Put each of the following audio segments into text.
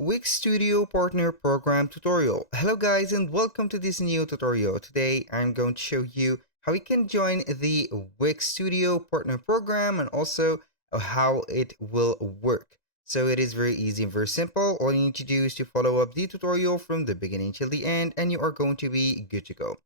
Wix Studio Partner Program tutorial. Hello guys and welcome to this new tutorial. Today I'm going to show you how you can join the Wix Studio Partner Program and also how it will work. So it is very easy and very simple. All you need to do is to follow up the tutorial from the beginning till the end and you are going to be good to go.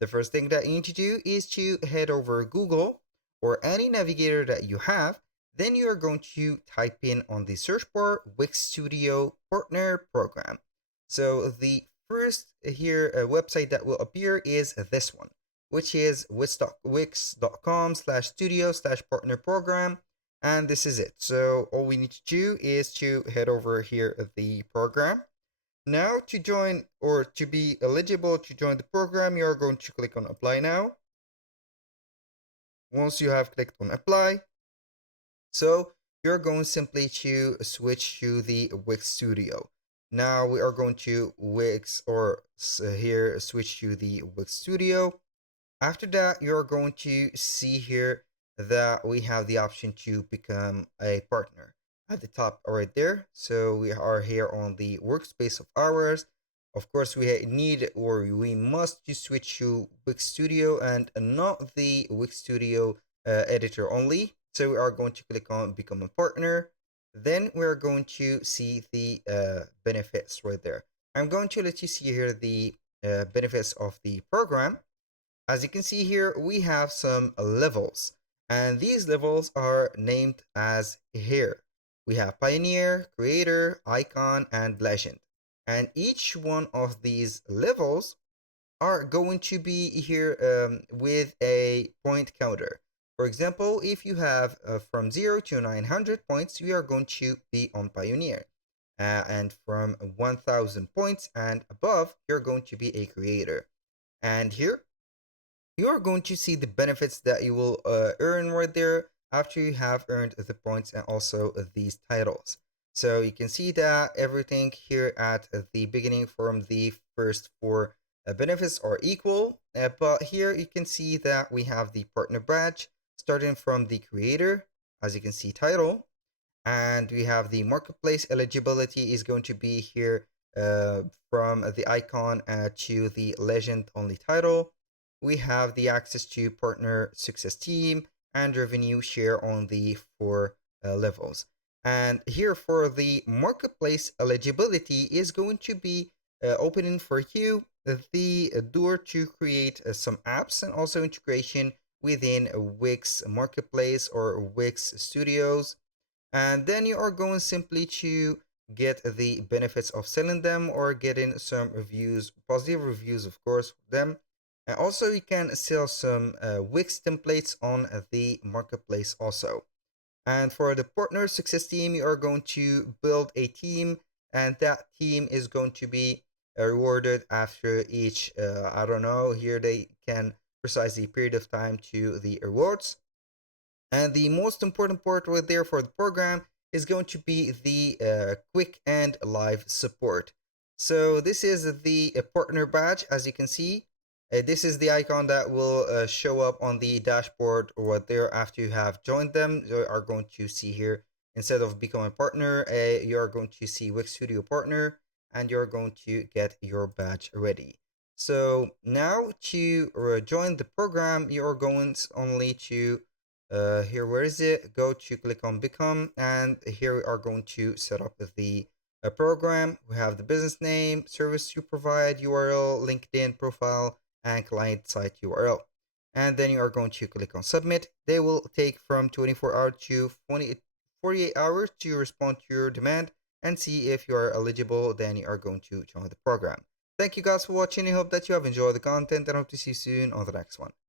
The first thing that you need to do is to head over Google or any navigator that you have. Then you are going to type in on the search bar Wix Studio Partner Program. So the first here website that will appear is this one, which is wix.com/studio/partner program. And this is it. So all we need to do is to head over here at the program. Now to join or to be eligible to join the program, you are going to click on apply now. Once you have clicked on apply, so you're going simply to switch to the Wix Studio. Now we are going to Wix or here switch to the Wix Studio. After that, you're going to see here that we have the option to become a partner at the top right there. So we are here on the workspace of ours. Of course, we need or we must to switch to Wix Studio and not the Wix Studio editor only. So we are going to click on become a partner. Then we're going to see the benefits right there. I'm going to let you see here the benefits of the program. As you can see here, we have some levels, and these levels are named as here. We have Pioneer, Creator, Icon, and Legend. And each one of these levels are going to be here with a point counter. For example, if you have from 0 to 900 points, you are going to be on Pioneer. And from 1000 points and above, you're going to be a Creator. And here, you are going to see the benefits that you will earn right there after you have earned the points and also these titles. So you can see that everything here at the beginning from the first four benefits are equal. But here you can see that we have the partner badge starting from the creator, as you can see, title. And we have the marketplace eligibility is going to be here from the icon to the legend only title. We have the access to partner success team and revenue share on the four levels. And here for the marketplace eligibility is going to be opening for you the door to create some apps and also integration within Wix Marketplace or Wix Studios. And then you are going simply to get the benefits of selling them or getting some reviews, positive reviews, of course, them. And also you can sell some Wix templates on the marketplace also. And for the partner success team, you are going to build a team, and that team is going to be rewarded after each, I don't know, here they can precise the period of time to the rewards. And the most important part right there for the program is going to be the quick and live support. So this is the partner badge, as you can see. This is the icon that will show up on the dashboard right there after you have joined them. You are going to see here, instead of becoming a partner, you are going to see Wix Studio Partner, and you're going to get your badge ready. So now to join the program, you are going only to here, where is it? Go to click on become, and here we are going to set up the program. We have the business name, service you provide, URL, LinkedIn profile, and client site URL. And then you are going to click on submit. They will take from 24 hours to 48 hours to respond to your demand and see if you are eligible. Then you are going to join the program. Thank you guys for watching. I hope that you have enjoyed the content and hope to see you soon on the next one.